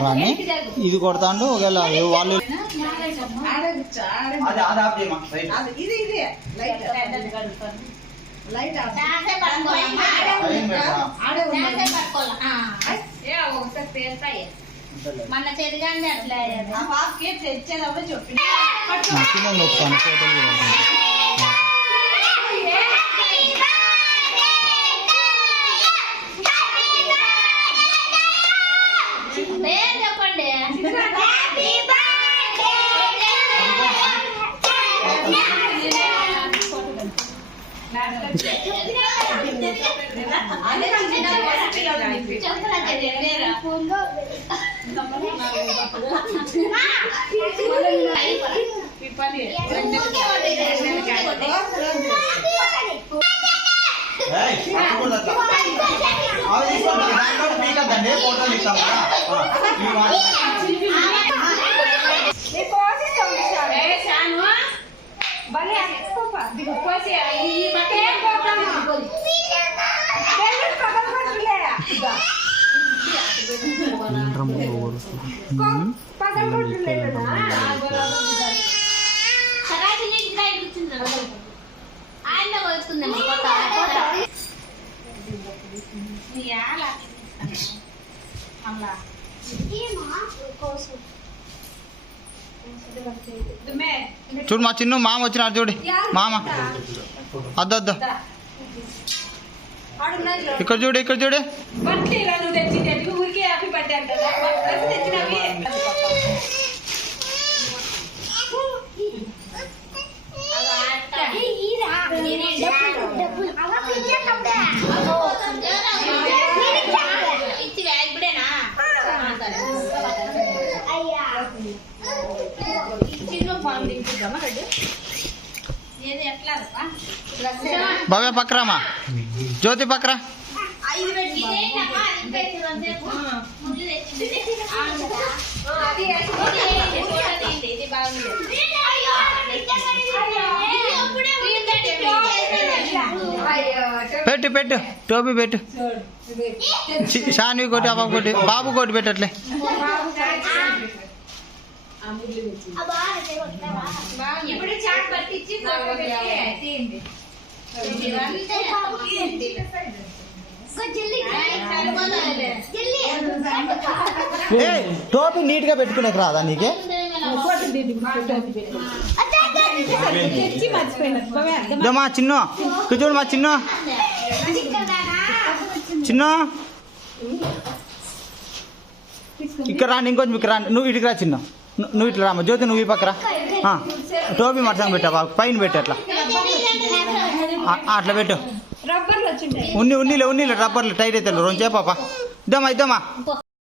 రాని ఇది కొడతాండు ఒకవేళ వాళ్ళు మన చెరిగానే అట్లా తెచ్చేటప్పుడు చెప్పి చెప్పండి చూడు మా చిన్న మామ వచ్చినాడు చూడు మామ అద్దొద్దు ఇక్కడ చూడు ఇక్కడ చూడు భవ్య పక్కరామా జ్యోతి పక్కరా పెట్టు పెట్టు టోపీ పెట్టు షాన్వి కొట్టి అమ్మ కొట్టి బాబు కొట్టి పెట్టట్లే టోపీ నీట్ గా పెట్టుకునే రాదా నీకే మా చిన్న చూడు మా చిన్న చిన్న ఇక్కడ రాండి ఇంకొంచెం ఇక్కడ రాండి నువ్వు ఇటుకు రా చిన్న నువ్వు ఇట్లా రామ్మా జ్యోతి నువ్వు ఈ పక్కరా టోపీ మటసం పెట్టా పైన పెట్టు అట్లా అట్లా పెట్టు ఉన్నీళ్ళు రబ్బర్లు టైట్ అవుతాయి రెండు చేపా ఇద్దామా